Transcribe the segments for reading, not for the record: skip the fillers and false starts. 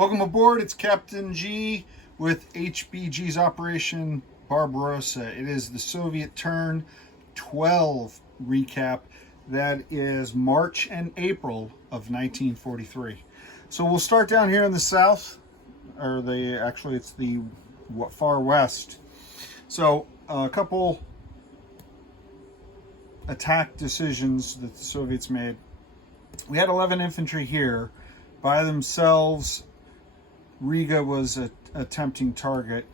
Welcome aboard. It's Captain G with HBG's Operation Barbarossa. It is the Soviet turn 12 recap. That is March and April of 1943. So we'll start down here in the south, or it's the far west. So a couple attack decisions that the Soviets made. We had 11 infantry here by themselves. Riga was a tempting target.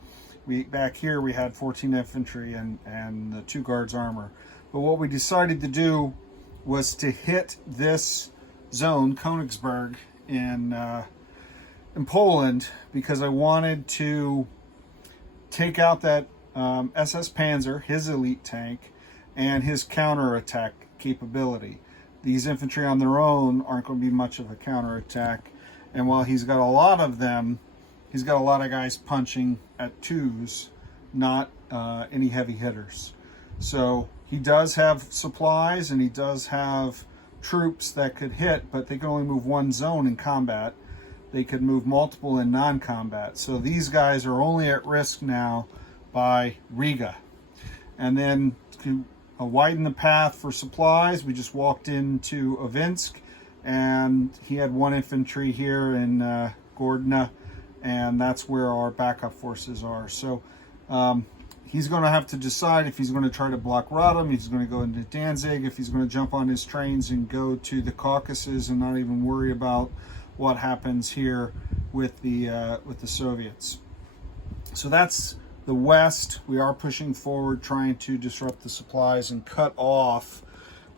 Back here we had 14 infantry and the 2 guards armor. But what we decided to do was to hit this zone, Königsberg, in Poland, because I wanted to take out that SS Panzer, his elite tank, and his counterattack capability. These infantry on their own aren't going to be much of a counterattack. And while he's got a lot of them, he's got a lot of guys punching at 2s, not any heavy hitters. So he does have supplies and he does have troops that could hit, but they can only move one zone in combat. They could move multiple in non-combat. So these guys are only at risk now by Riga. And then to widen the path for supplies, we just walked into Ovinsk, and he had 1 infantry here in Gordna, and that's where our backup forces are. So he's going to have to decide if he's going to try to block Radom, he's going to go into Danzig, if he's going to jump on his trains and go to the Caucasus and not even worry about what happens here with the Soviets. So that's the west. We are pushing forward, trying to disrupt the supplies and cut off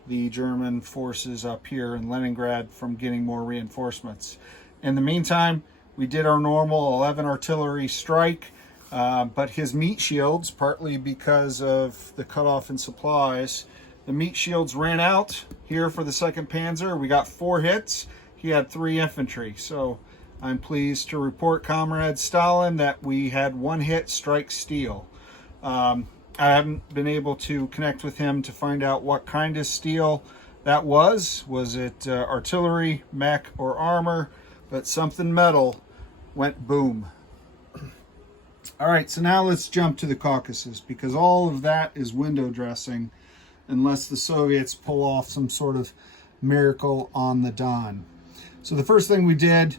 the German forces up here in Leningrad from getting more reinforcements. In the meantime, we did our normal 11 artillery strike, but his meat shields, partly because of the cutoff in supplies, the meat shields ran out here for the 2nd Panzer. We got 4 hits. He had 3 infantry. So I'm pleased to report, Comrade Stalin, that we had 1 hit strike steel. I haven't been able to connect with him to find out what kind of steel that was. Was it artillery, mech, or armor? But something metal went boom. All right, so now let's jump to the Caucasus, because all of that is window dressing unless the Soviets pull off some sort of miracle on the Don. So the first thing we did,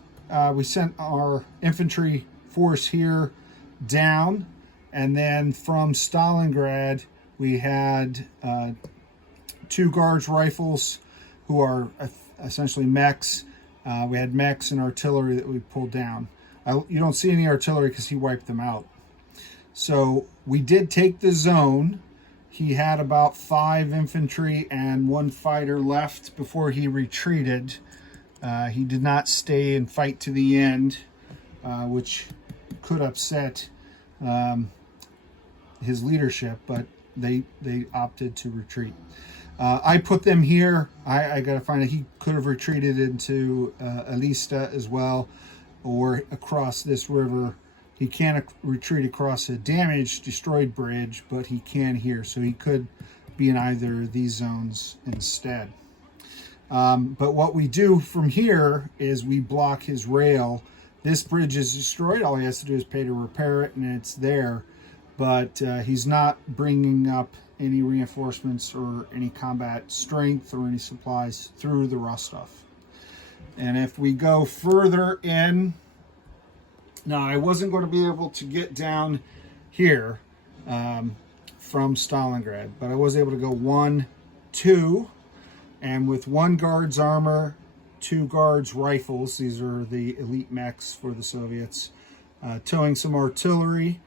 we sent our infantry force here down. And then from Stalingrad, we had 2 guards rifles who are essentially mechs. We had mechs and artillery that we pulled down. You don't see any artillery because he wiped them out. So we did take the zone. He had about 5 infantry and 1 fighter left before he retreated. He did not stay and fight to the end, which could upset his leadership, but they opted to retreat. I put them here. I got to find out, he could have retreated into Elista as well, or across this river. He can't retreat across a damaged, destroyed bridge, but he can here, so he could be in either of these zones instead. But what we do from here is we block his rail. This bridge is destroyed. All he has to do is pay to repair it, and it's there. But he's not bringing up any reinforcements or any combat strength or any supplies through the Rostov. And if we go further in, now I wasn't going to be able to get down here from Stalingrad, but I was able to go 1, 2, and with 1 guard's armor, 2 guards rifles, these are the elite mechs for the Soviets, towing some artillery,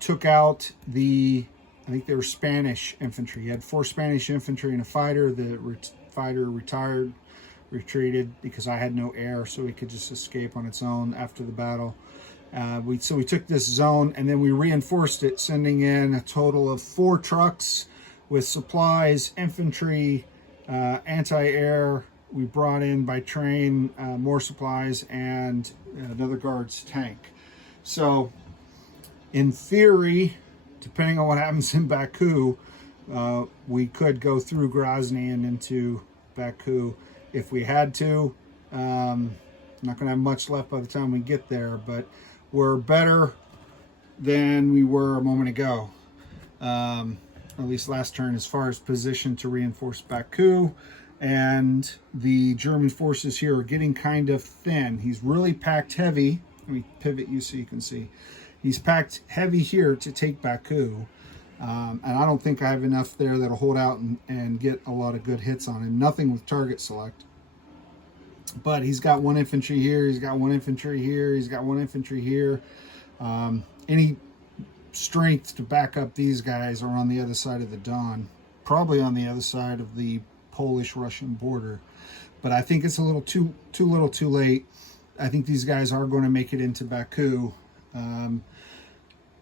took out I think they were Spanish infantry. He had 4 Spanish infantry and a fighter. The fighter retreated because I had no air, so he could just escape on its own after the battle. So we took this zone and then we reinforced it, sending in a total of 4 trucks with supplies, infantry, anti-air. We brought in by train more supplies and another guard's tank. So in theory, depending on what happens in Baku, we could go through Grozny and into Baku if we had to. not going to have much left by the time we get there, but we're better than we were a moment ago. At least last turn, as far as position to reinforce Baku. And the German forces here are getting kind of thin. He's really packed heavy. Let me pivot you so you can see. He's packed heavy here to take Baku. And I don't think I have enough there that'll hold out and get a lot of good hits on him. Nothing with target select. But he's got 1 infantry here. He's got 1 infantry here. He's got 1 infantry here. Any strength to back up these guys are on the other side of the Don. Probably on the other side of the Polish-Russian border. But I think it's a little too late. I think these guys are going to make it into Baku.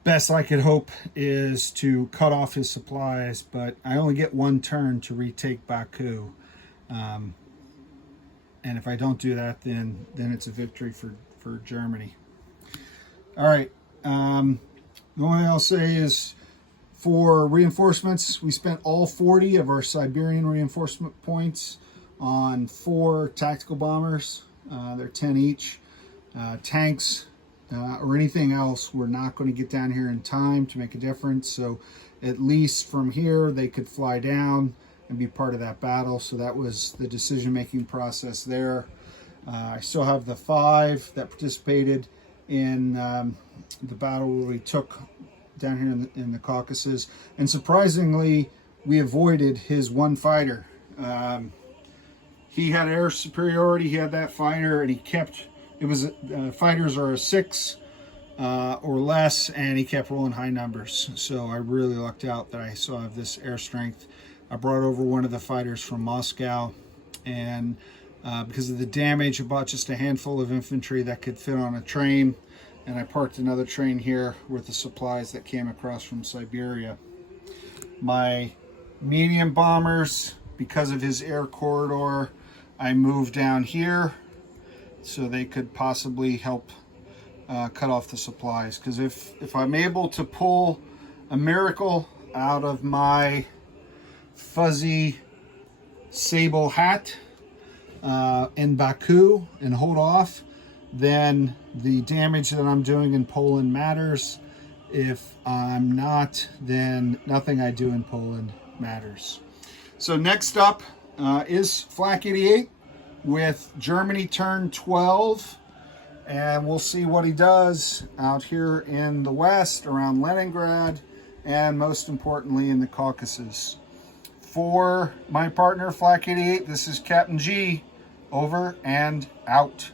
Best I could hope is to cut off his supplies, but I only get 1 turn to retake Baku. And if I don't do that, then it's a victory for Germany. All right. The only thing I'll say is for reinforcements, we spent all 40 of our Siberian reinforcement points on 4 tactical bombers. They're 10 each. Tanks or anything else, we're not going to get down here in time to make a difference. So at least from here, they could fly down and be part of that battle. So that was the decision-making process there. I still have the 5 that participated in the battle where we took down here in the Caucasus, and surprisingly we avoided his 1 fighter. He had air superiority, he had that fighter, and he kept, it was fighters are a 6 or less, and he kept rolling high numbers. So I really lucked out that I still have this air strength. I brought over 1 of the fighters from Moscow, and because of the damage, I bought just a handful of infantry that could fit on a train, and I parked another train here with the supplies that came across from Siberia. My medium bombers, because of his air corridor, I moved down here so they could possibly help cut off the supplies. Because if I'm able to pull a miracle out of my fuzzy sable hat in Baku and hold off, then the damage that I'm doing in Poland matters. If I'm not, then nothing I do in Poland matters. So next up is Flak 88 with Germany turn 12, and we'll see what he does out here in the west around Leningrad, and most importantly in the Caucasus. For my partner Flak 88, this is Captain G, over and out.